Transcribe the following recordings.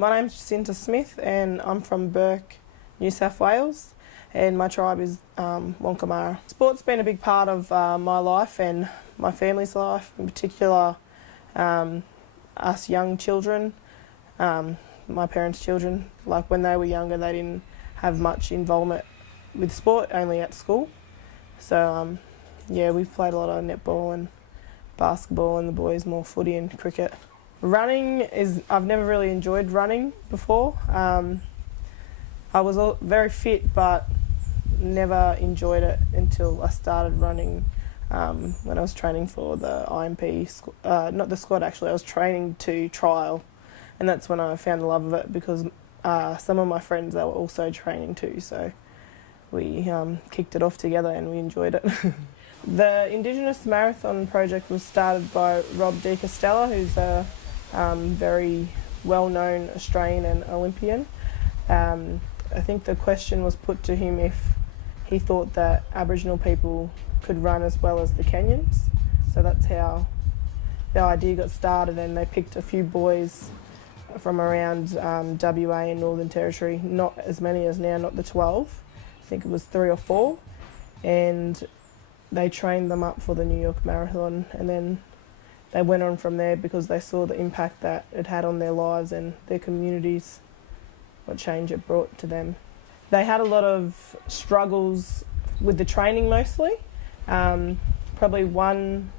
My name's Jacinta Smith and I'm from Burke, New South Wales, and my tribe is Wonkamara. Sport's been a big part of my life and my family's life, in particular us young children, my parents' children. Like when they were younger they didn't have much involvement with sport, only at school. So yeah, we've played a lot of netball and basketball, and the boys more footy and cricket. Running I've never really enjoyed running before. I was very fit but never enjoyed it until I started running when I was training for the IMP, not the squad actually, I was training to trial, and that's when I found the love of it because some of my friends, they were also training too, so we kicked it off together and we enjoyed it. The Indigenous Marathon project was started by Rob De Castella, who's a very well-known Australian and Olympian. I think the question was put to him if he thought that Aboriginal people could run as well as the Kenyans. So that's how the idea got started, and they picked a few boys from around WA and Northern Territory, not as many as now, not the 12. I think it was 3 or 4. And they trained them up for the New York Marathon, and then they went on from there because they saw the impact that it had on their lives and their communities, what change it brought to them. They had a lot of struggles with the training mostly. Probably one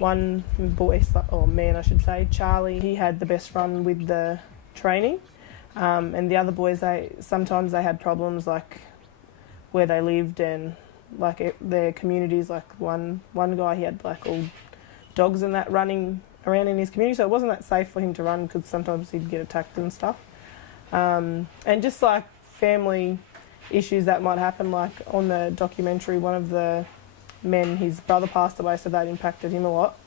boy, or man I should say, Charlie, he had the best run with the training. And the other boys, sometimes they had problems like where they lived and like their communities. Like one guy, he had like all dogs and that running around in his community, so it wasn't that safe for him to run because sometimes he'd get attacked and stuff. And just like family issues that might happen, like on the documentary, one of the men, his brother passed away, so that impacted him a lot.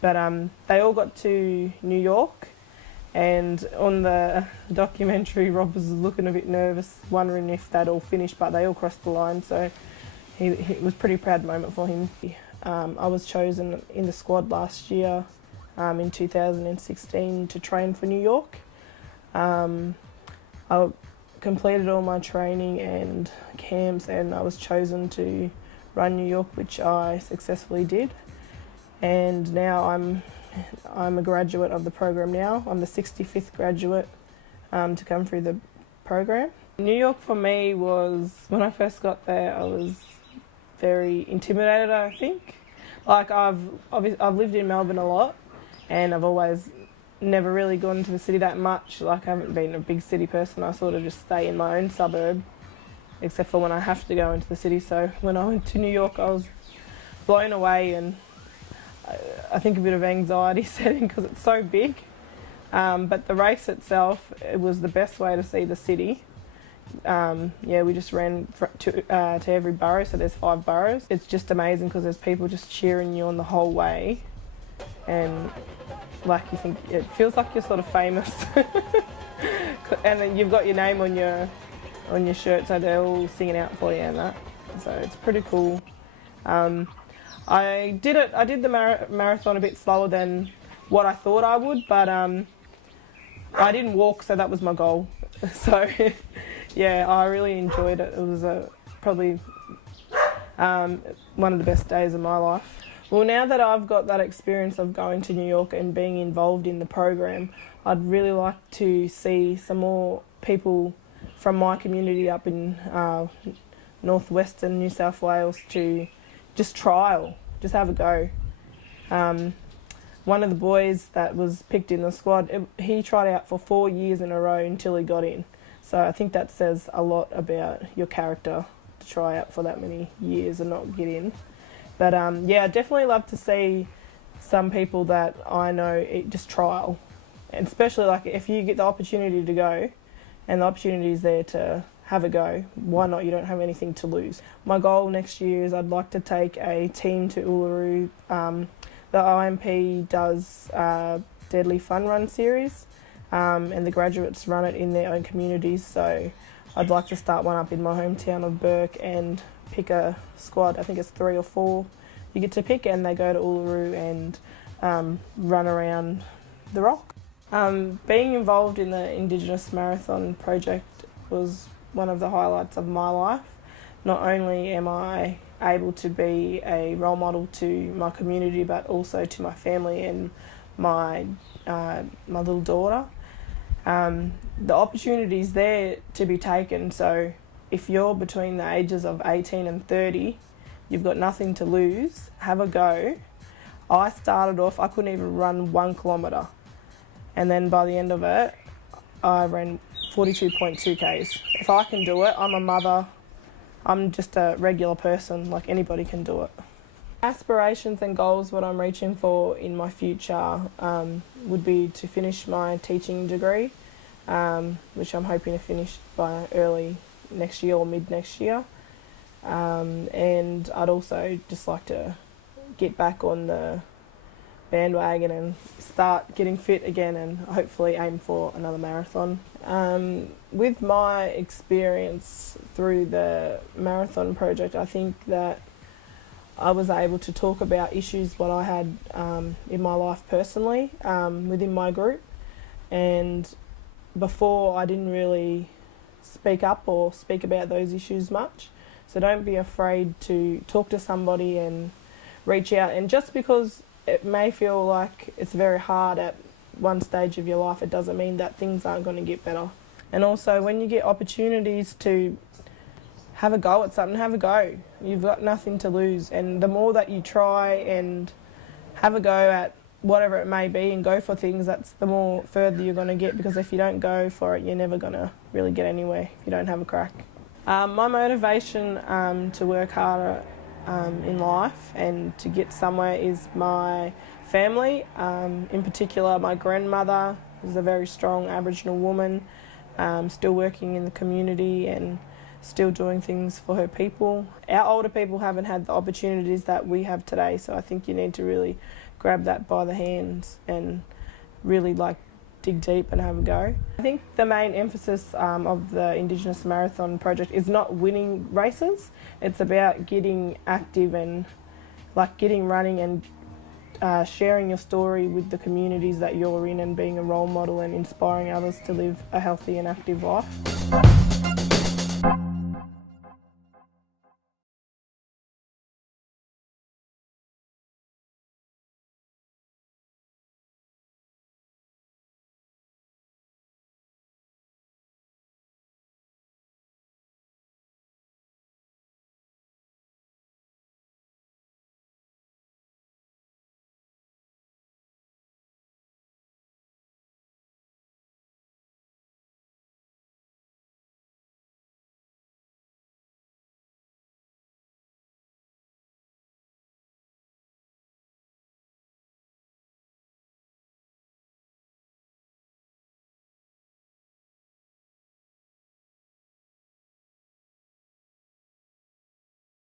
But they all got to New York, and on the documentary Rob was looking a bit nervous, wondering if they'd all finished, but they all crossed the line, so it was a pretty proud moment for him. I was chosen in the squad last year in 2016 to train for New York. I completed all my training and camps, and I was chosen to run New York, which I successfully did. And now I'm a graduate of the program now. I'm the 65th graduate to come through the program. New York for me was, when I first got there, I was very intimidated, I think. Like I've lived in Melbourne a lot, and I've always never really gone to the city that much. Like I haven't been a big city person. I sort of just stay in my own suburb, except for when I have to go into the city. So when I went to New York, I was blown away, and I think a bit of anxiety setting because it's so big. But the race itself, it was the best way to see the city. Yeah, we just ran to every borough, so there's 5 boroughs. It's just amazing because there's people just cheering you on the whole way, and like you think, it feels like you're sort of famous. And then you've got your name on your shirt, so they're all singing out for you and that. So it's pretty cool. I did the marathon a bit slower than what I thought I would, but I didn't walk, so that was my goal. So yeah, I really enjoyed it. It was probably one of the best days of my life. Well, now that I've got that experience of going to New York and being involved in the program, I'd really like to see some more people from my community up in northwestern New South Wales to just trial, just have a go. One of the boys that was picked in the squad, he tried out for 4 years in a row until he got in. So I think that says a lot about your character to try out for that many years and not get in. But yeah, I'd definitely love to see some people that I know just trial. And especially like if you get the opportunity to go and the opportunity is there to have a go, why not? You don't have anything to lose. My goal next year is I'd like to take a team to Uluru. The IMP does Deadly Fun Run series, and the graduates run it in their own communities. So I'd like to start one up in my hometown of Burke and pick a squad. I think it's 3 or 4 you get to pick, and they go to Uluru and run around the rock. Being involved in the Indigenous Marathon project was one of the highlights of my life. Not only am I able to be a role model to my community, but also to my family and my little daughter. The opportunity is there to be taken, so if you're between the ages of 18 and 30, you've got nothing to lose, have a go. I started off, I couldn't even run 1 kilometre, and then by the end of it, I ran 42.2 Ks. If I can do it, I'm a mother, I'm just a regular person, like anybody can do it. Aspirations and goals, what I'm reaching for in my future would be to finish my teaching degree, which I'm hoping to finish by early next year or mid next year. And I'd also just like to get back on the bandwagon and start getting fit again and hopefully aim for another marathon. With my experience through the marathon project, I think that I was able to talk about issues what I had in my life personally within my group, and before I didn't really speak up or speak about those issues much. So don't be afraid to talk to somebody and reach out, and just because it may feel like it's very hard at one stage of your life, it doesn't mean that things aren't going to get better. And also when you get opportunities to have a go at something, have a go. You've got nothing to lose, and the more that you try and have a go at whatever it may be and go for things, that's the more further you're going to get, because if you don't go for it, you're never going to really get anywhere if you don't have a crack. My motivation to work harder in life and to get somewhere is my family, in particular my grandmother is a very strong Aboriginal woman, still working in the community and still doing things for her people. Our older people haven't had the opportunities that we have today, so I think you need to really grab that by the hands and really dig deep and have a go. I think the main emphasis of the Indigenous Marathon project is not winning races, it's about getting active and getting running and sharing your story with the communities that you're in and being a role model and inspiring others to live a healthy and active life.